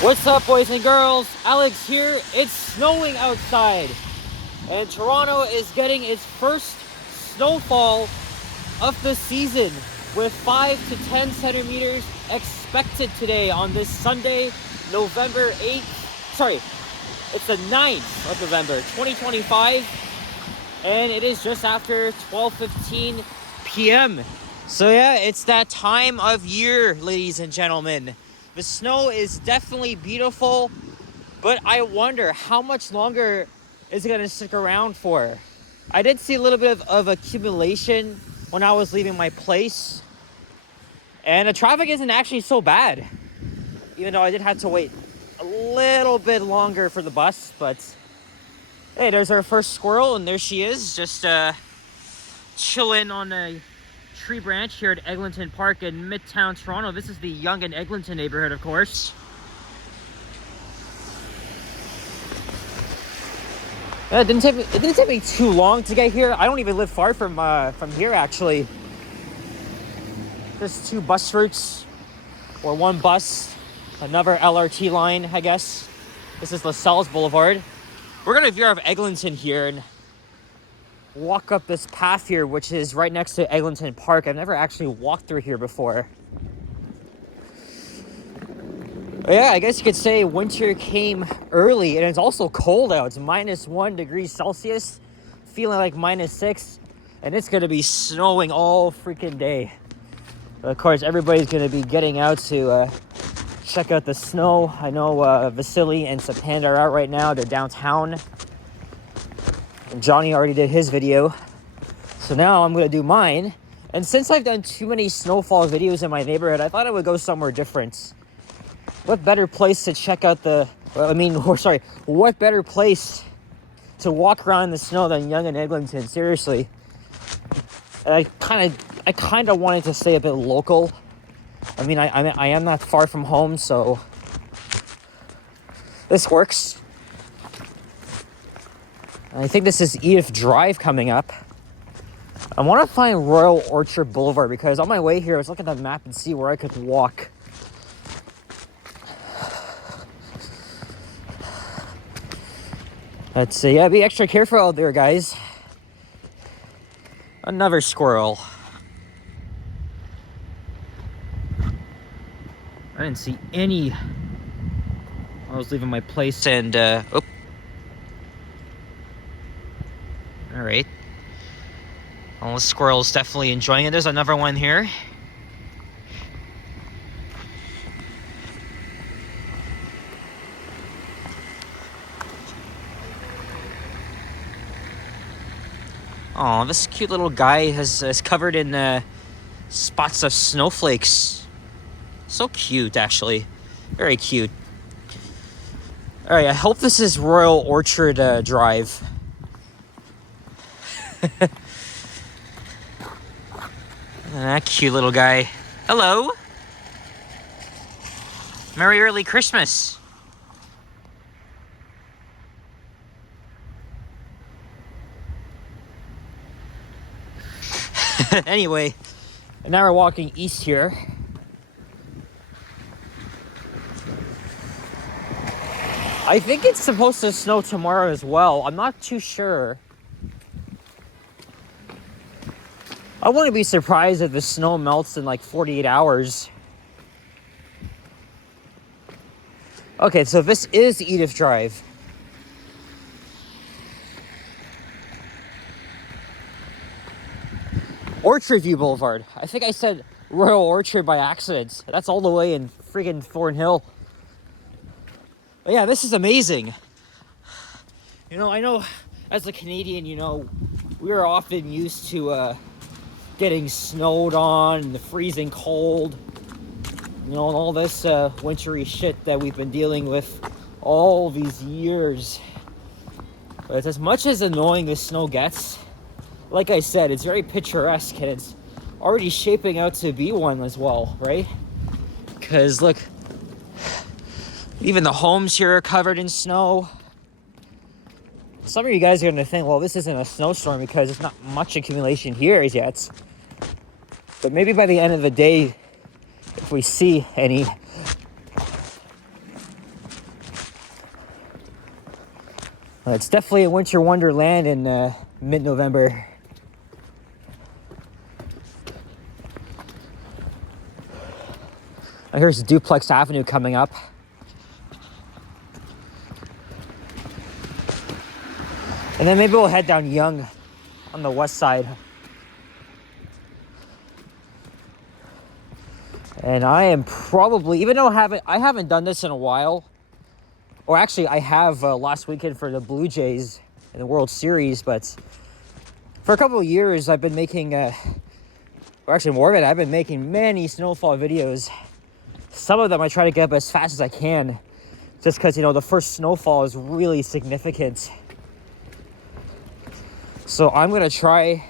What's up, boys and girls? Alex here. It's snowing outside, and Toronto is getting its first snowfall of the season with 5 to 10 centimeters expected today on this Sunday, November 8th. Sorry, it's the 9th of November, 2025, and it is just after 12:15 p.m. So yeah, it's that time of year, ladies and gentlemen. The snow is definitely beautiful, but I wonder how much longer is it going to stick around for. I did see a little bit of accumulation when I was leaving my place, and the traffic isn't actually so bad, even though I did have to wait a little bit longer for the bus. But hey, there's our first squirrel, and there she is, just chilling on a tree branch here at Eglinton Park in Midtown Toronto. This is the Yonge and Eglinton neighborhood, of course. It didn't take me too long to get here. I don't even live far from here, actually. There's 2 bus routes, or 1 bus, another LRT line, I guess. This is LaSalle's Boulevard. We're gonna veer off Eglinton here and walk up this path here, which is right next to Eglinton Park. I've never actually walked through here before. But yeah, I guess you could say winter came early, and it's also cold out. It's -1 degrees Celsius, feeling like -6, and it's gonna be snowing all freaking day. Of course, everybody's gonna be getting out to check out the snow. I know Vasily and Sapanda are out right now. They're downtown. And Johnny already did his video, so now I'm going to do mine. And since I've done too many snowfall videos in my neighborhood, I thought I would go somewhere different. What better place to check out what better place to walk around in the snow than Yonge and Eglinton? Seriously. And I kind of wanted to stay a bit local. I mean, I am not far from home, so this works. I think this is Edith Drive coming up. I want to find Royal Orchard Boulevard because on my way here, I was looking at the map and see where I could walk. Let's see. Yeah, be extra careful out there, guys. Another squirrel. I didn't see any. I was leaving my place and all right. Well, the squirrel's definitely enjoying it. There's another one here. Oh, this cute little guy is covered in spots of snowflakes. So cute, actually. Very cute. All right, I hope this is Royal Orchard Drive. That cute little guy. Hello. Merry early Christmas. Anyway, now we're walking east here. I think it's supposed to snow tomorrow as well. I'm not too sure. I wouldn't be surprised if the snow melts in like 48 hours. Okay, so this is Edith Drive. Orchard View Boulevard. I think I said Royal Orchard by accident. That's all the way in friggin' Thornhill. But yeah, this is amazing. You know, I know as a Canadian, we are often used to getting snowed on and the freezing cold, and all this wintry shit that we've been dealing with all these years. But it's as much as annoying as snow gets, like I said, it's very picturesque, and it's already shaping out to be one as well, right? Because look, even the homes here are covered in snow. Some of you guys are going to think, well, this isn't a snowstorm because there's not much accumulation here as yet. But maybe by the end of the day, if we see any, It's definitely a winter wonderland in mid-November. Here's Duplex Avenue coming up. And then maybe we'll head down Yonge on the west side. And I am probably, even though I haven't done this in a while, or actually I have last weekend for the Blue Jays in the World Series, but for a couple of years I've been making, or actually more of it, I've been making many snowfall videos. Some of them I try to get up as fast as I can, just because, you know, the first snowfall is really significant. So I'm going to try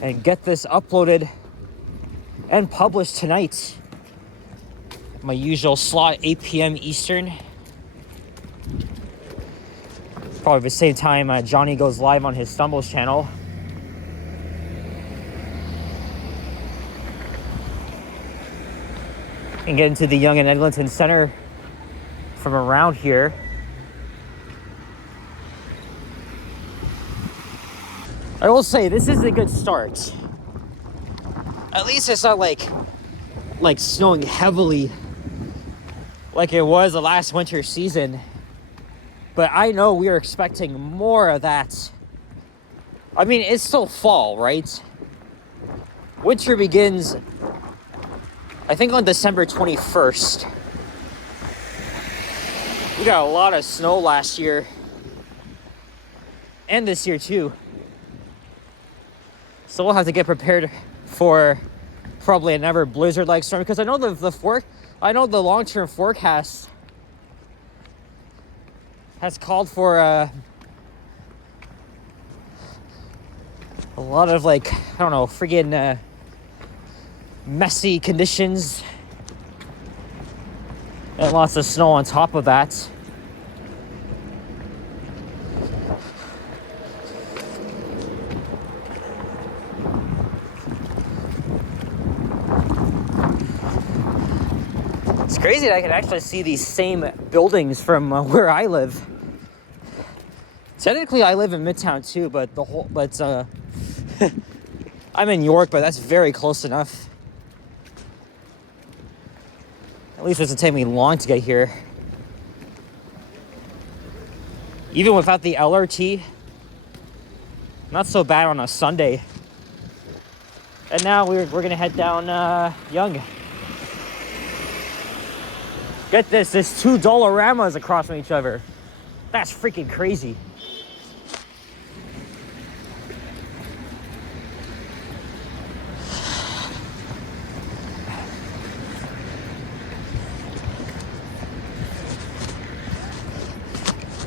and get this uploaded and published tonight. My usual slot, 8 p.m. Eastern. Probably the same time Johnny goes live on his Stumbles channel. And get into the Yonge and Eglinton Center from around here. I will say, this is a good start. At least it's not like snowing heavily like it was the last winter season. But I know we are expecting more of that. I mean, it's still fall, right? Winter begins, I think, on December 21st. We got a lot of snow last year. And this year, too. So we'll have to get prepared for probably another blizzard-like storm, because I know the long-term forecast has called for a lot of, like, I don't know, friggin' messy conditions and lots of snow on top of that. It's crazy that I can actually see these same buildings from where I live. Technically, I live in Midtown too, but I'm in York, but that's very close enough. At least it doesn't take me long to get here. Even without the LRT, not so bad on a Sunday. And now we're gonna head down Yonge. Get this, there's two Doloramas across from each other. That's freaking crazy.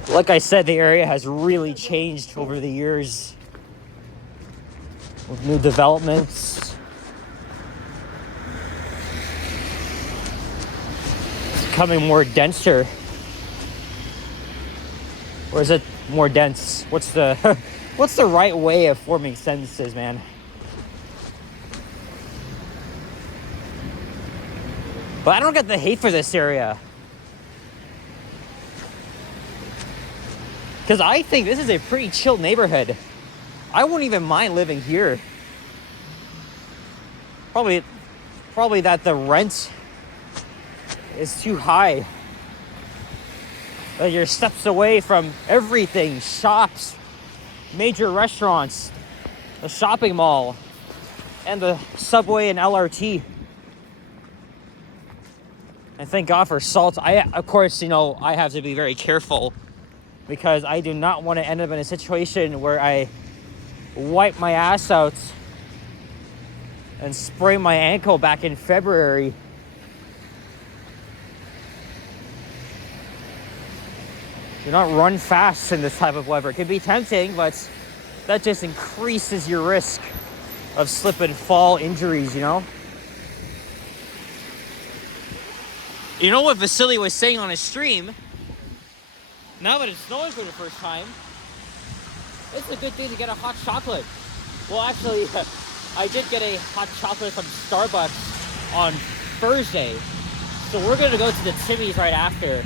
Like I said, the area has really changed over the years with new developments. It's becoming more denser. Or is it more dense? What's the right way of forming sentences, man? But I don't get the hate for this area. Because I think this is a pretty chill neighborhood. I wouldn't even mind living here. Probably that the rent is too high. That you're steps away from everything. Shops, major restaurants, the shopping mall, and the subway and LRT. And thank God for salt. Of course, I have to be very careful, because I do not want to end up in a situation where I wipe my ass out and sprain my ankle back in February. Do not run fast in this type of weather. It can be tempting, but that just increases your risk of slip and fall injuries, You know what Vasily was saying on his stream? Now that it's snowing for the first time, it's a good thing to get a hot chocolate. Well, actually, I did get a hot chocolate from Starbucks on Thursday. So we're going to go to the Timmy's right after.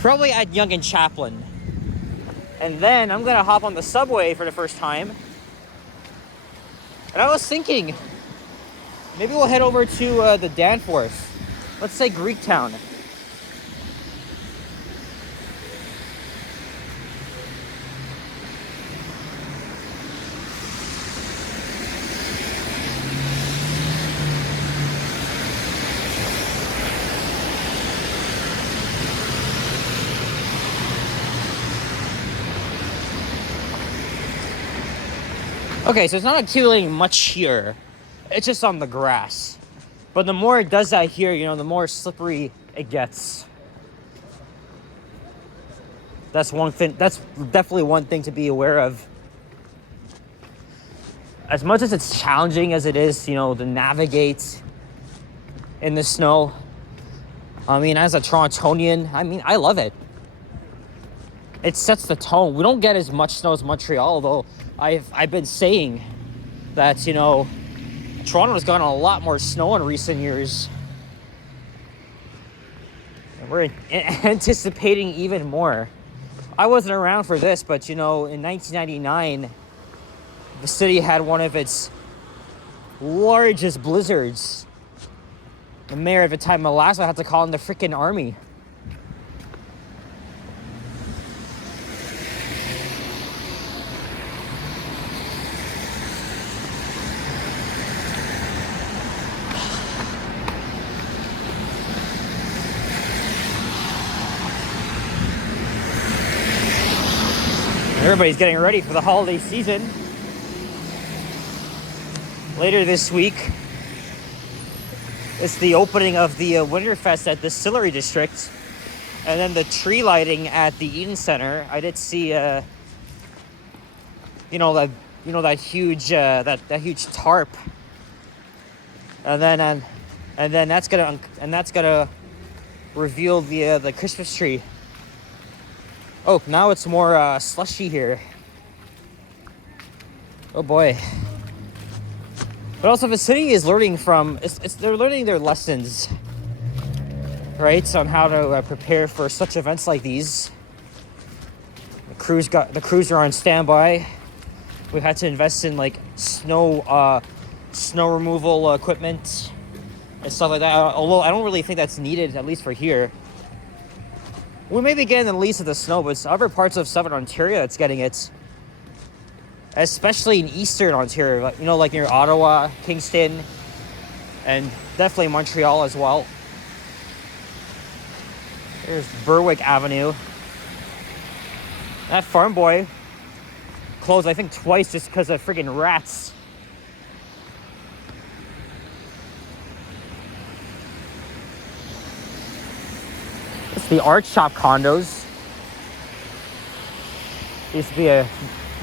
Probably at Yonge and Chaplin. And then I'm gonna hop on the subway for the first time. And I was thinking, maybe we'll head over to the Danforth. Let's say Greektown. Okay, so it's not accumulating much here. It's just on the grass. But the more it does that here, you know, the more slippery it gets. That's one thing. That's definitely one thing to be aware of. As much as it's challenging as it is, you know, to navigate in the snow. I mean, as a Torontonian, I mean, I love it. It sets the tone. We don't get as much snow as Montreal, though. I've been saying that, you know, Toronto's gotten a lot more snow in recent years. And we're anticipating even more. I wasn't around for this, but, you know, in 1999, the city had one of its largest blizzards. The mayor at the time, Malaska, had to call in the freaking army. Everybody's getting ready for the holiday season. Later this week, it's the opening of the Winterfest at the Distillery District, and then the tree lighting at the Eden Center. I did see, that huge tarp, and then that's gonna reveal the Christmas tree. Oh, now it's more slushy here. Oh boy. But also the city is learning they're learning their lessons, right, on how to prepare for such events like these. The crews are on standby. We had to invest in like snow removal equipment and stuff like that. Although I don't really think that's needed, at least for here. We may be getting the least of the snow, but it's other parts of southern Ontario that's getting it. Especially in eastern Ontario, you know, like near Ottawa, Kingston, and definitely Montreal as well. There's Berwick Avenue. That Farm Boy closed, I think, twice just because of friggin' rats. It's the Art Shop condos. Used to be a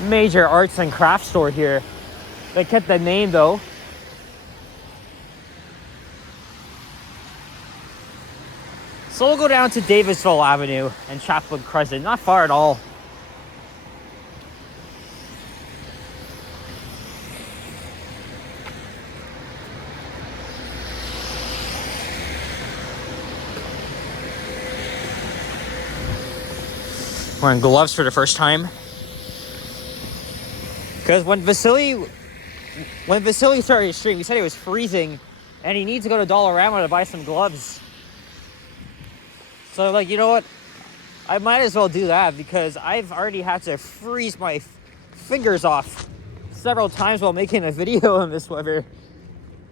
major arts and crafts store here. They kept the name though. So we'll go down to Davisville Avenue and Chaplin Crescent. Not far at all. Wearing gloves for the first time. Because when Vasily started his stream, he said it was freezing and he needs to go to Dollarama to buy some gloves. So like, you know what? I might as well do that because I've already had to freeze my fingers off several times while making a video in this weather.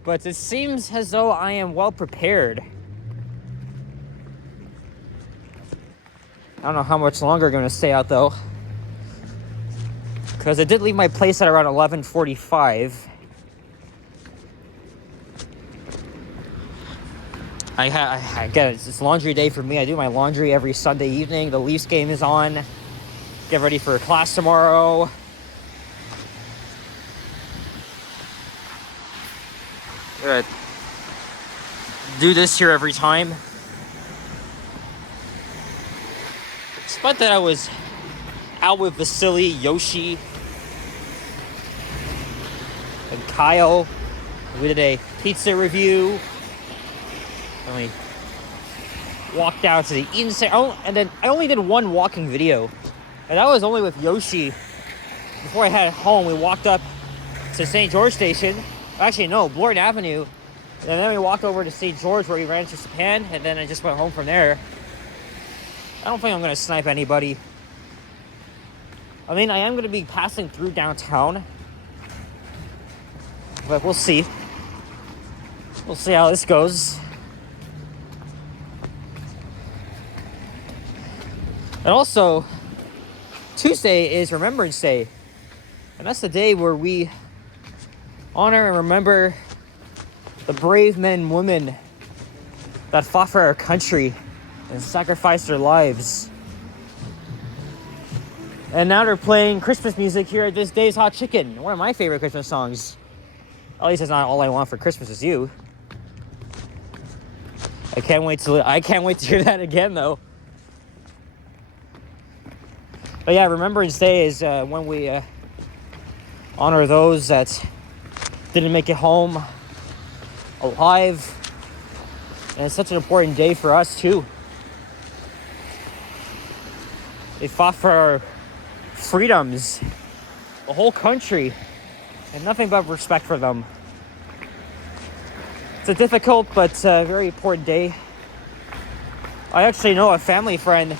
But it seems as though I am well prepared. I don't know how much longer I'm going to stay out though. Because I did leave my place at around 11:45. I get it. It's laundry day for me. I do my laundry every Sunday evening. The Leafs game is on. Get ready for class tomorrow. Good. Do this here every time. Despite that, I was out with Vasily, Yoshi, and Kyle. We did a pizza review. And we walked down to the inside. Oh, and then I only did one walking video. And that was only with Yoshi. Before I headed home, we walked up to St. George Station. Actually, no, Blorden Avenue. And then we walked over to St. George where we ran to Japan. And then I just went home from there. I don't think I'm going to snipe anybody. I mean, I am going to be passing through downtown. But we'll see. We'll see how this goes. And also, Tuesday is Remembrance Day. And that's the day where we honor and remember the brave men and women that fought for our country and sacrificed their lives. And now they're playing Christmas music here at this Dave's Hot Chicken, one of my favorite Christmas songs. At least it's not All I Want for Christmas Is You. I can't wait to hear that again, though. But yeah, Remembrance Day is when we honor those that didn't make it home alive. And it's such an important day for us, too. They fought for our freedoms, the whole country, and nothing but respect for them. It's a difficult but very important day. I actually know a family friend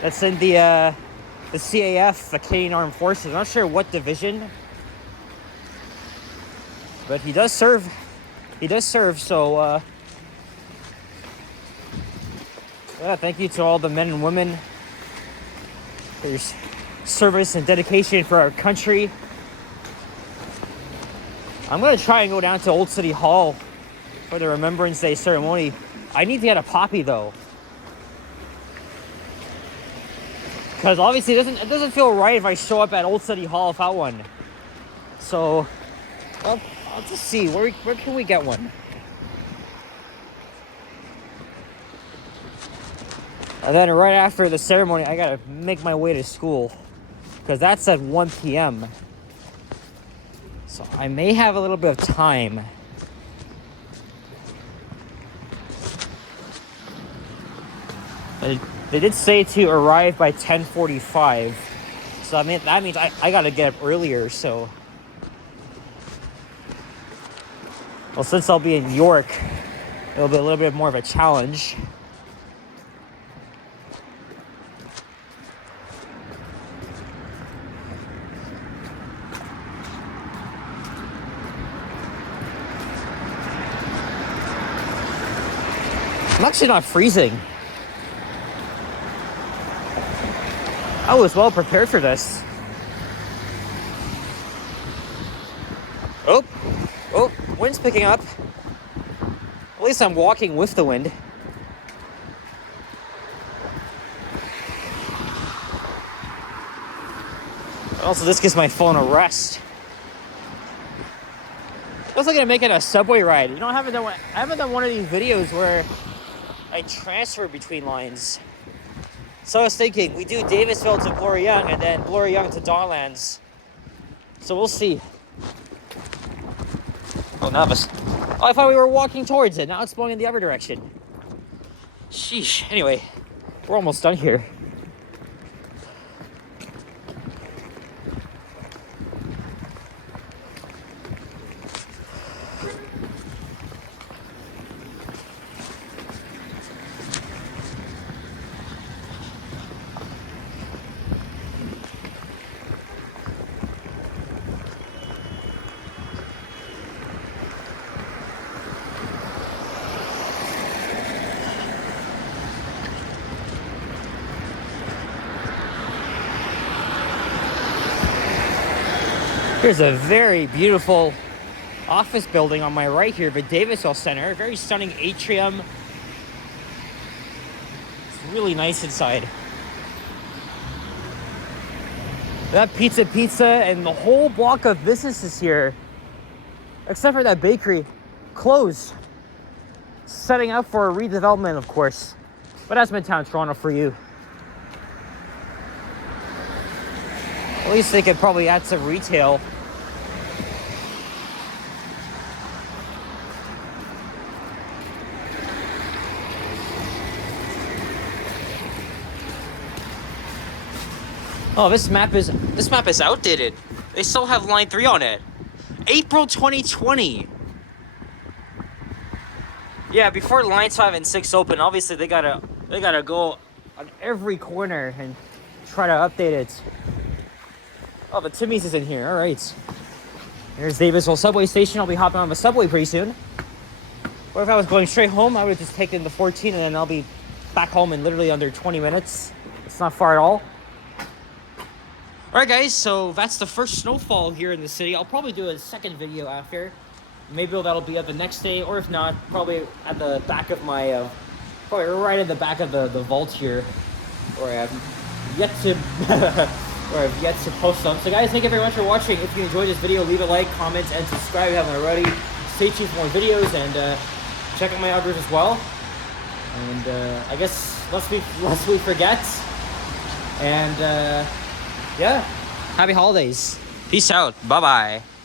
that's in the CAF, the Canadian Armed Forces. I'm not sure what division, but he does serve. So yeah, thank you to all the men and women for your service and dedication for our country. I'm going to try and go down to Old City Hall for the Remembrance Day ceremony. I need to get a poppy, though. Because obviously it doesn't feel right if I show up at Old City Hall without one. So, well, I'll just see. Where can we get one? And then right after the ceremony, I gotta make my way to school. Because that's at 1 p.m. So I may have a little bit of time. They did say to arrive by 10:45. So that means I gotta get up earlier, so. Well, since I'll be in York, it'll be a little bit more of a challenge. I'm actually not freezing. I was well prepared for this. Oh, wind's picking up. At least I'm walking with the wind. Also, this gives my phone a rest. I was looking at making a subway ride. You know, I haven't done one of these videos where I transfer between lines. So I was thinking, we do Davisville to Glory Young and then Glory Young to Dawnlands. So we'll see. Oh, novice. Oh, I thought we were walking towards it. Now it's blowing in the other direction. Sheesh. Anyway, we're almost done here. Here's a very beautiful office building on my right here, the Davisville Center. Very stunning atrium. It's really nice inside. That pizza and the whole block of businesses here, except for that bakery, closed. Setting up for a redevelopment, of course. But that's Midtown Toronto for you. At least they could probably add some retail. Oh, this map is outdated. They still have line 3 on it. April 2020. Yeah, before lines 5 and 6 open, obviously they gotta go on every corner and try to update it. Oh, but Timmy's is in here. All right. Here's Davisville subway station. I'll be hopping on the subway pretty soon. Or if I was going straight home, I would have just taken the 14 and then I'll be back home in literally under 20 minutes. It's not far at all. Alright guys, so that's the first snowfall here in the city. I'll probably do a second video after. Maybe that'll be up the next day, or if not, probably at the back of my, probably right at the back of the vault here, where I have yet to, where I've yet to post them. So guys, thank you very much for watching. If you enjoyed this video, leave a like, comment, and subscribe if you haven't already. Stay tuned for more videos, and check out my others as well. And I guess lest we forget. And yeah, happy holidays. Peace out. Bye bye.